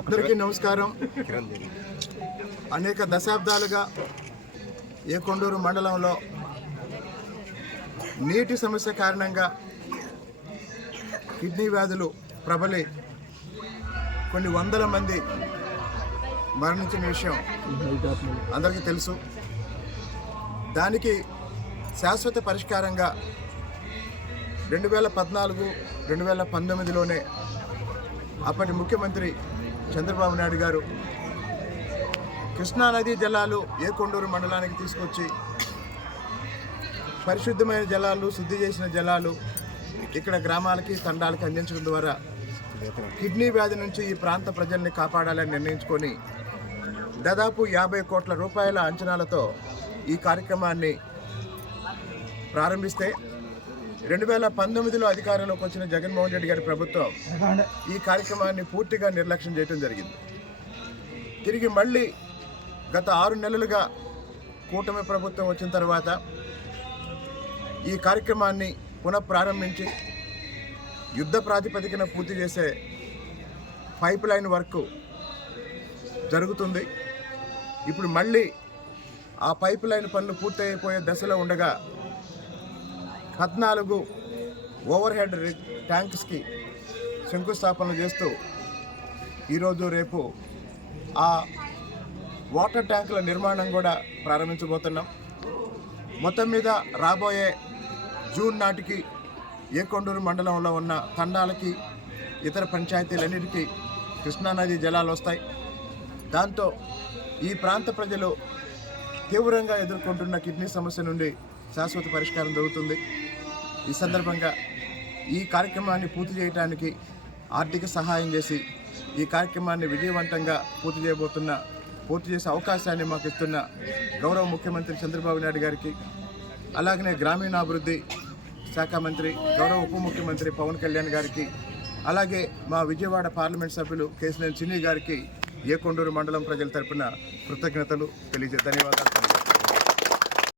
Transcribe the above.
అందరికీ నమస్కారం. అనేక దశాబ్దాలుగా ఏ కొండూరు మండలంలో నీటి సమస్య కారణంగా కిడ్నీ వ్యాధులు ప్రబలి కొన్ని వందల మంది మరణించిన విషయం అందరికీ తెలుసు. దానికి శాశ్వత పరిష్కారంగా రెండు వేల పద్నాలుగు రెండు వేల పంతొమ్మిదిలోనే అప్పటి ముఖ్యమంత్రి చంద్రబాబు నాయుడు గారు కృష్ణానదీ జలాలు ఏ కొండూరు మండలానికి తీసుకొచ్చి పరిశుద్ధమైన జలాలు శుద్ధి చేసిన జలాలు ఇక్కడ గ్రామాలకి తండాలకి అందించడం ద్వారా కిడ్నీ వ్యాధి నుంచి ఈ ప్రాంత ప్రజల్ని కాపాడాలని నిర్ణయించుకొని దాదాపు యాభై కోట్ల రూపాయల అంచనాలతో ఈ కార్యక్రమాన్ని ప్రారంభిస్తే రెండు వేల పంతొమ్మిదిలో అధికారంలోకి వచ్చిన జగన్మోహన్ రెడ్డి గారి ప్రభుత్వం ఈ కార్యక్రమాన్ని పూర్తిగా నిర్లక్ష్యం చేయడం జరిగింది. తిరిగి మళ్ళీ గత ఆరు నెలలుగా కూటమి ప్రభుత్వం వచ్చిన తర్వాత ఈ కార్యక్రమాన్ని పునఃప్రారంభించి యుద్ధ ప్రాతిపదికన పూర్తి చేసే పైప్ లైన్ వర్క్ జరుగుతుంది. ఇప్పుడు మళ్ళీ ఆ పైప్ లైన్ పనులు పూర్తయిపోయే దశలో ఉండగా పద్నాలుగు ఓవర్ హెడ్ ట్యాంక్స్కి శంకుస్థాపనలు చేస్తూ ఈరోజు రేపు ఆ వాటర్ ట్యాంకుల నిర్మాణం కూడా ప్రారంభించబోతున్నాం. మొత్తం మీద రాబోయే జూన్ నాటికి ఏకొండూరు మండలంలో ఉన్న తండాలకి ఇతర పంచాయతీలన్నిటికీ కృష్ణానది జలాలు వస్తాయి. దాంతో ఈ ప్రాంత ప్రజలు తీవ్రంగా ఎదుర్కొంటున్న కిడ్నీ సమస్య నుండి శాశ్వత పరిష్కారం దొరుకుతుంది ఈ సందర్భంగా ఈ కార్యక్రమాన్ని పూర్తి చేయడానికి ఆర్థిక సహాయం చేసి ఈ కార్యక్రమాన్ని విజయవంతంగా పూర్తి చేయబోతున్న పూర్తి చేసే అవకాశాన్ని మాకు ఇస్తున్న గౌరవ ముఖ్యమంత్రి చంద్రబాబు నాయుడు గారికి అలాగనే గ్రామీణాభివృద్ధి శాఖ మంత్రి గౌరవ ఉప ముఖ్యమంత్రి పవన్ కళ్యాణ్ గారికి అలాగే మా విజయవాడ పార్లమెంట్ సభ్యులు కేసినేని చిన్ని గారికి ఏకొండూరు మండలం ప్రజల తరపున కృతజ్ఞతలు తెలియజే ధన్యవాదాలు.